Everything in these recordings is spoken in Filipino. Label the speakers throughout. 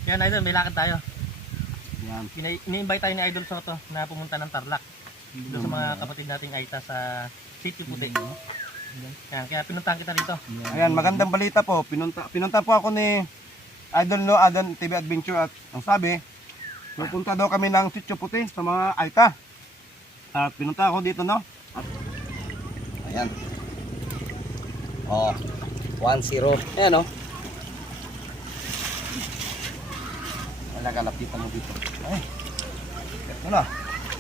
Speaker 1: Yan Idol, may lakad tayo.
Speaker 2: Yan.
Speaker 1: Ini-invite tayo ni Idol Soto na pumunta ng Tarlac. Doon sa mga kapatid nating Aita sa City Puti. Yan, kaya pinuntahan kita rito.
Speaker 2: Ayan, magandang balita po. Pinunta po ako ni Idol no Adan TV Adventure at ang sabi, pupunta daw kami ng Sitio Puti sa mga Aita. At pinunta ako dito no. Ayan. Oh, 1-0. Ayan oh. Wala kalapitan mo dito. Ay. Ito na.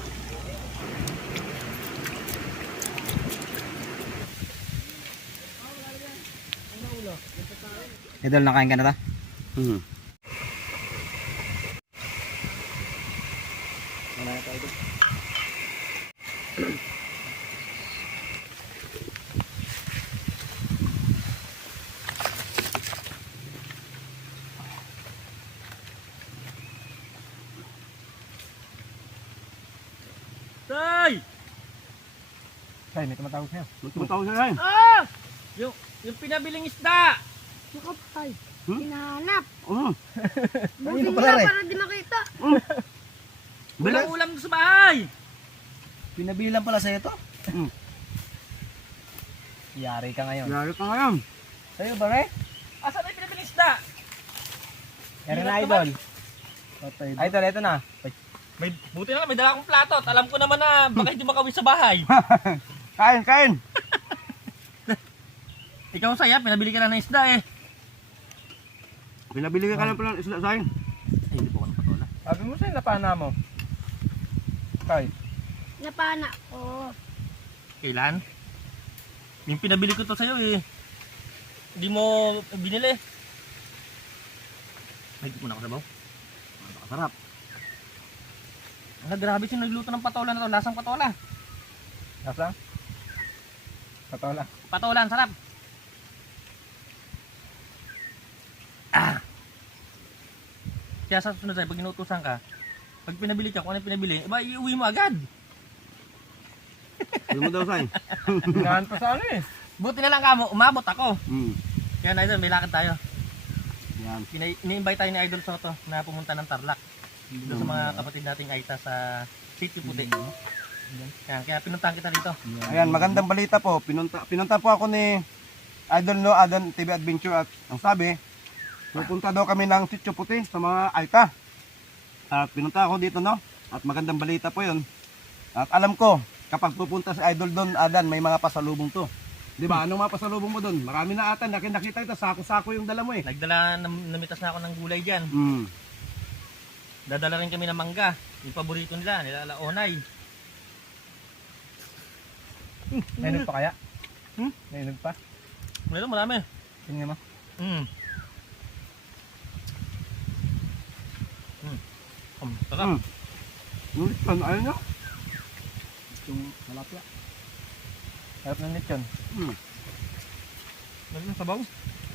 Speaker 3: Idol, nakain ka na ta?
Speaker 2: Wala na tayo.
Speaker 1: Tay!
Speaker 2: Tay, may tumatawag sa'yo. May tumatawag sa'yo.
Speaker 1: Ah! Yung pinabiling isda!
Speaker 4: Naku, tay.
Speaker 2: Hmm?
Speaker 4: Hinahanap.
Speaker 2: Ayun
Speaker 4: Buti
Speaker 2: pa pala,
Speaker 4: nila
Speaker 2: eh.
Speaker 4: para di makita.
Speaker 1: Walang ulam doon sa bahay!
Speaker 3: Pinabilang pala sa'yo to?
Speaker 2: Hmm.
Speaker 3: Yari ka ngayon.
Speaker 2: Lalo ka ngayon.
Speaker 3: Sa'yo ba, re?
Speaker 1: Asan na yung pinabiling isda?
Speaker 3: Meron na, Idol. Idol, eto na.
Speaker 1: Buti na lang, may dala akong plato at alam ko naman na baka hindi makawin sa bahay.
Speaker 2: Kain, kain.
Speaker 1: Ikaw saya, pinabili ka lang ng isda eh.
Speaker 2: Pinabili ka lang pala ng isla sa'yo.
Speaker 1: Ay, hindi po ako napatola.
Speaker 3: Sabi mo sa'yo, napana mo. Kay.
Speaker 4: Napana ko.
Speaker 1: Kailan? Yung pinabili ko to sa'yo eh. Hindi mo binili. May ko na ako sabaw. Napakasarap. Grabe siya nagluto ng patola na to. Lasang patola.
Speaker 3: Nasaan? Patola.
Speaker 1: Patola, ang sarap. Ah! Kaya sa susunod sa'yo, pag inutusan ka, pag pinabili ka, kung ano yung pinabili, iba, iuwi mo agad.
Speaker 2: Ano mo daw sa'yo?
Speaker 3: Hinahan pa sa ano eh.
Speaker 1: Buti na lang kamo, umabot ako.
Speaker 2: Hmm.
Speaker 1: Kaya na Idol, may lakad tayo.
Speaker 2: Yan.
Speaker 1: Ini-invite tayo ni Idol Soto na pumunta ng Tarlac. Doon sa mga kapatid nating Aita sa City Puti. Yan, kaya pinuntahan kita rito.
Speaker 2: Ayan, magandang balita po. Pinunta po ako ni Idol no Adan TV Adventure at ang sabi, pupunta daw kami ng Sitio Puti sa mga Aita. At pinunta ako dito no. At magandang balita po 'yon. At alam ko, kapag pupunta si Idol doon, Adan, may mga pasalubong to. 'Di ba? Anong mga pasalubong mo doon? Marami na ata, nakita ito, sako-sako yung dala mo eh.
Speaker 1: Nagdala, namitas na ako ng gulay dyan.
Speaker 2: Hmm.
Speaker 1: Dadala rin kami ng mangga. Yung paborito nila, Onay.
Speaker 3: Nainog pa kaya?
Speaker 1: Hmm?
Speaker 3: Nainog pa?
Speaker 1: Meron marami.
Speaker 3: Tingnan mo.
Speaker 1: Sarap.
Speaker 2: Nulit pa, ayun nyo?
Speaker 3: Yung malapya. Sarap ng lechon.
Speaker 1: Meron ng sabaw.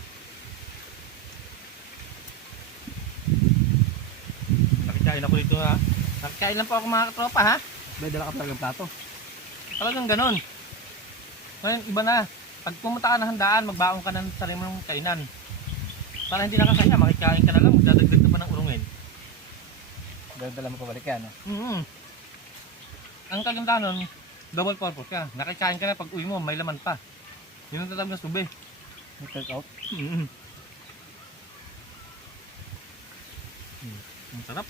Speaker 1: Nakikain ako dito ha. Nakikain lang po ako mga katropa ha.
Speaker 3: May dala ka talagang plato.
Speaker 1: Talagang ganun. Ngayon, iba na. Pag pumunta ka ng handaan, magbaon ka ng sarili mong kainan. Para hindi nakakaya, makikain ka na lang, magdadagdag ka pa ng urungin.
Speaker 3: Dala mo pabalik yan.
Speaker 1: Ang kagandahan nun, double purpose ka. Nakikain ka na pag uwi mo, may laman pa. Yun ang tatawag na sube.
Speaker 3: May take out.
Speaker 1: Ang sarap.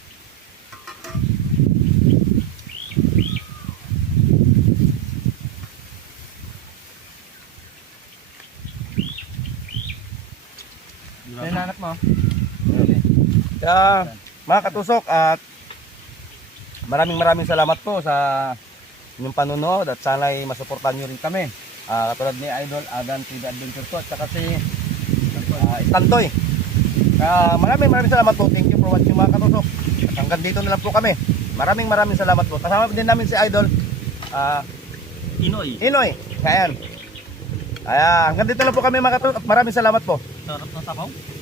Speaker 3: May nanap mo.
Speaker 2: Kaya, mga katusok, at maraming salamat po sa inyong panunood at sana'y masuportahan nyo rin kami. Katulad ni Idol Adan TV Adventure po at saka si Istantoy. Kaya maraming salamat po. Thank you for watching mga katusok. At hanggang dito na lang po kami. Maraming salamat po. Kasama din namin si Idol
Speaker 1: Inoy.
Speaker 2: Inoy. Kaya hanggang dito na lang po kami mga katusok. Maraming salamat po.
Speaker 1: Sarap ng sabaw.